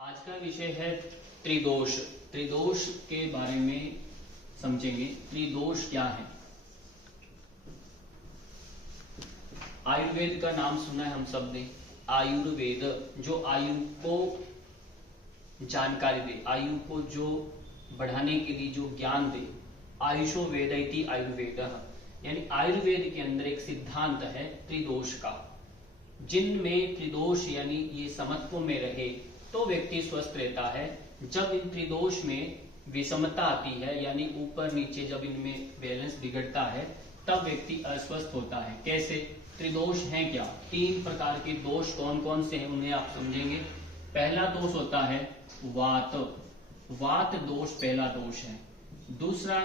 आज का विषय है त्रिदोष। त्रिदोष के बारे में समझेंगे। त्रिदोष क्या है? आयुर्वेद का नाम सुना है हम सब ने। आयुर्वेद जो आयु को जानकारी दे, आयु को जो बढ़ाने के लिए जो ज्ञान दे। आयुषो वेदैति आयुर्वेदः, यानी आयुर्वेद के अंदर एक सिद्धांत है त्रिदोष का। जिनमें त्रिदोष यानी ये समत्व में रहे तो व्यक्ति स्वस्थ रहता है। जब इन त्रिदोष में विषमता आती है यानी ऊपर नीचे जब इनमें बैलेंस बिगड़ता है तब व्यक्ति अस्वस्थ होता है। कैसे? त्रिदोष हैं क्या? 3 प्रकार के दोष कौन कौन से हैं उन्हें आप समझेंगे। पहला दोष होता है वात। वात दोष पहला दोष है। दूसरा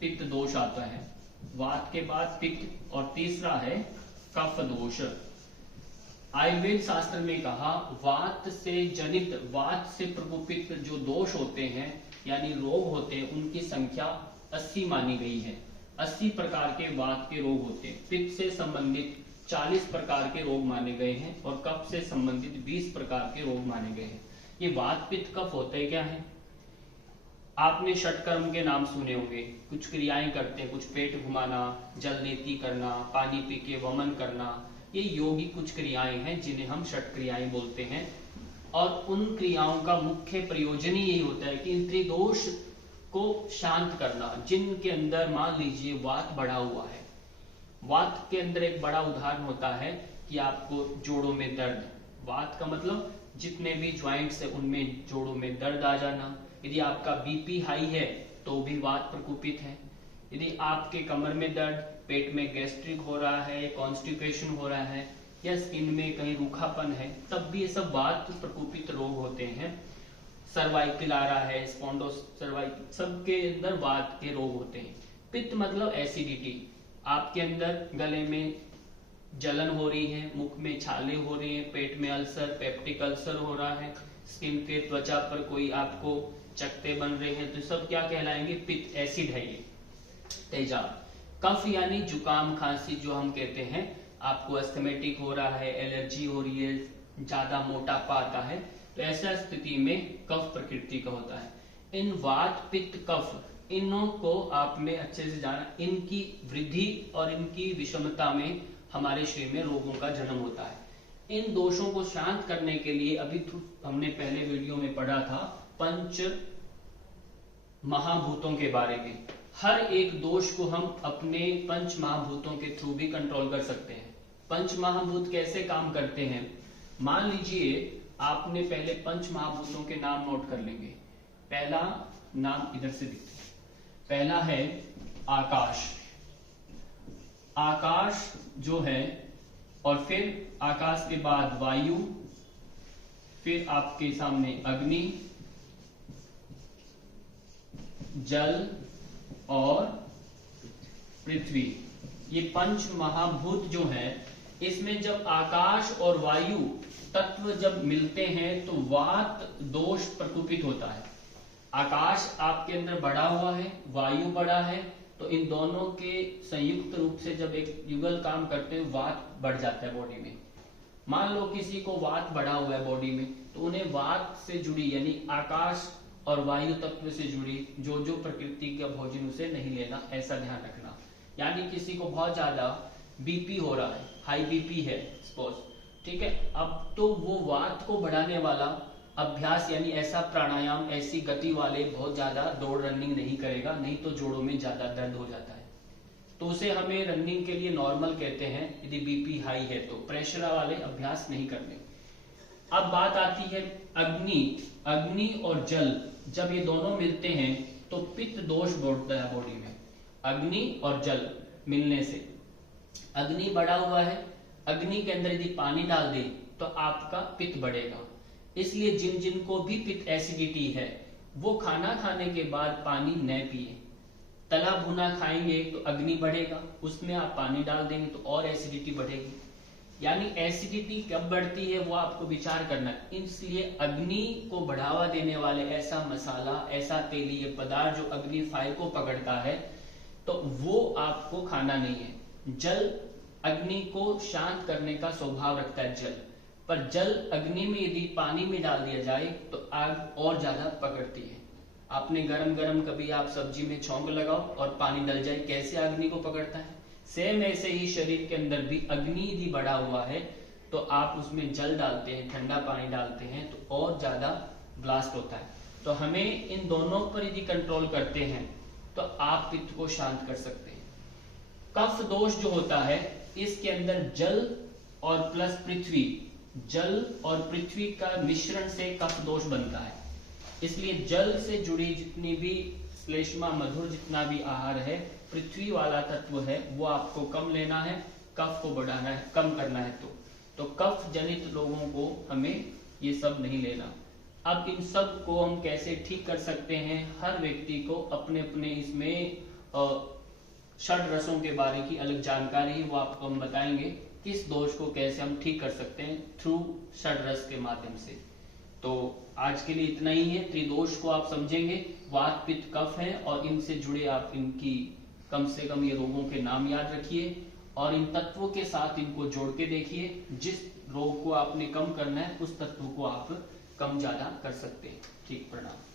पित्त दोष आता है, वात के बाद पित्त, और तीसरा है कफ दोष। आयुर्वेद शास्त्र में कहा वात से जनित, वात से प्रकोपित जो दोष होते हैं यानी रोग होते हैं उनकी संख्या 80 मानी गई है। 80 प्रकार के वात के रोग होते हैं। पित्त से संबंधित 40 प्रकार के रोग माने गए हैं और कफ से संबंधित 20 प्रकार के रोग माने गए हैं। ये वात पित्त कफ होते क्या है? आपने षटकर्म के नाम सुने होंगे। कुछ क्रियाएं करते हैं, कुछ पेट घुमाना, जल नीति करना, पानी पी के वमन करना, ये योगी कुछ क्रियाएं हैं जिन्हें हम षट क्रियाएं बोलते हैं। और उन क्रियाओं का मुख्य प्रयोजन ही यही होता है कि इन त्रिदोष को शांत करना। जिनके अंदर मान लीजिए वात बढ़ा हुआ है, वात के अंदर एक बड़ा उदाहरण होता है कि आपको जोड़ों में दर्द। वात का मतलब जितने भी ज्वाइंट्स है उनमें जोड़ों में दर्द आ जाना। यदि आपका बीपी हाई है तो भी वात प्रकोपित है। यदि आपके कमर में दर्द, पेट में गैस्ट्रिक हो रहा है, कॉन्स्टिपेशन हो रहा है या स्किन में कहीं रूखापन है, तब भी ये सब वात प्रकोपित रोग होते हैं। सर्वाइकल आ रहा है, स्पॉन्डोस सर्वाइकल, सबके अंदर वात के रोग होते हैं। पित्त मतलब एसिडिटी। आपके अंदर गले में जलन हो रही है, मुख में छाले हो रही है, पेट में अल्सर, पेप्टिक अल्सर हो रहा है, स्किन के त्वचा पर कोई आपको चकते बन रहे हैं, तो सब क्या कहलाएंगे? पित्त, एसिड है ये, तेजाब। कफ यानी जुकाम खांसी जो हम कहते हैं, आपको एस्थमेटिक हो रहा है, एलर्जी हो रही है, ज्यादा मोटापा आता है, तो ऐसा स्थिति में कफ प्रकृति का होता है। इन वात पित्त कफ इनों को आपने अच्छे से जाना। इनकी वृद्धि और इनकी विषमता में हमारे शरीर में रोगों का जन्म होता है। इन दोषों को शांत करने के लिए अभी हमने पहले वीडियो में पढ़ा था पंच महाभूतों के बारे में। हर एक दोष को हम अपने पंच महाभूतों के थ्रू भी कंट्रोल कर सकते हैं। पंच महाभूत कैसे काम करते हैं? मान लीजिए आपने पहले पंच महाभूतों के नाम नोट कर लेंगे। पहला नाम इधर से दिखते हैं। पहला है आकाश। आकाश जो है, और फिर आकाश के बाद वायु, फिर आपके सामने अग्नि, जल और पृथ्वी। ये पंच महाभूत जो है, इसमें जब आकाश और वायु तत्व जब मिलते हैं तो वात दोष प्रकोपित होता है। आकाश आपके अंदर बढ़ा हुआ है, वायु बढ़ा है, तो इन दोनों के संयुक्त रूप से जब एक युगल काम करते हैं वात बढ़ जाता है बॉडी में। मान लो किसी को वात बढ़ा हुआ है बॉडी में, तो उन्हें वात से जुड़ी यानी आकाश और वायु तत्व से जुड़ी जो जो प्रकृति का भोजन उसे नहीं लेना, ऐसा ध्यान रखना। यानी किसी को बहुत ज्यादा बीपी हो रहा है, हाई बीपी है सपोज, ठीक है, अब तो वो वात को बढ़ाने वाला अभ्यास यानी ऐसा प्राणायाम, ऐसी गति वाले बहुत ज्यादा दौड़ रनिंग नहीं करेगा, नहीं तो जोड़ों में ज्यादा दर्द हो जाता है। तो उसे हमें रनिंग के लिए नॉर्मल कहते हैं यदि बीपी हाई है तो। प्रेशर वाले अभ्यास नहीं करने। अब बात आती है अग्नि। अग्नि और जल जब ये दोनों मिलते हैं तो पित्त दोष बढ़ता है बॉडी में। अग्नि और जल मिलने से अग्नि बढ़ा हुआ है, अग्नि के अंदर यदि पानी डाल दे तो आपका पित्त बढ़ेगा। इसलिए जिन जिन को भी पित्त एसिडिटी है वो खाना खाने के बाद पानी न पिए। तला भुना खाएंगे तो अग्नि बढ़ेगा, उसमें आप पानी डाल देंगे तो और एसिडिटी बढ़ेगी। यानी एसिडिटी कब बढ़ती है वो आपको विचार करना है। इसलिए अग्नि को बढ़ावा देने वाले ऐसा मसाला, ऐसा तेलीय पदार्थ जो अग्नि फायर को पकड़ता है, तो वो आपको खाना नहीं है। जल अग्नि को शांत करने का स्वभाव रखता है। जल पर जल अग्नि में यदि पानी में डाल दिया जाए तो आग और ज्यादा पकड़ती है। आपने गरम गरम कभी आप सब्जी में छौंक लगाओ और पानी डल जाए, कैसे अग्नि को पकड़ता है। सेम ऐसे ही शरीर के अंदर भी अग्नि यदि बढ़ा हुआ है तो आप उसमें जल डालते हैं, ठंडा पानी डालते हैं तो और ज्यादा ब्लास्ट होता है। तो हमें इन दोनों पर यदि कंट्रोल करते हैं तो आप पित्त को शांत कर सकते हैं। कफ दोष जो होता है इसके अंदर जल और प्लस पृथ्वी, जल और पृथ्वी का मिश्रण से कफ दोष बनता है। इसलिए जल से जुड़ी जितनी भी श्लेष्मा मधुर जितना भी आहार है, पृथ्वी वाला तत्व है वो आपको कम लेना है, कफ को बढ़ाना है, कम करना है। तो कफ जनित लोगों को हमें ये सब नहीं लेना। अब इन सब को हम कैसे ठीक कर सकते हैं, हर व्यक्ति को अपने अपने इसमें षड रसों के बारे की अलग जानकारी है, वो आपको हम बताएंगे किस दोष को कैसे हम ठीक कर सकते हैं थ्रू षड रस के माध्यम से। तो आज के लिए इतना ही है। त्रिदोष को आप समझेंगे, वात पित्त कफ है और इनसे जुड़े आप इनकी कम से कम ये रोगों के नाम याद रखिए और इन तत्वों के साथ इनको जोड़ के देखिए। जिस रोग को आपने कम करना है उस तत्व को आप कम ज्यादा कर सकते हैं। ठीक, प्रणाम।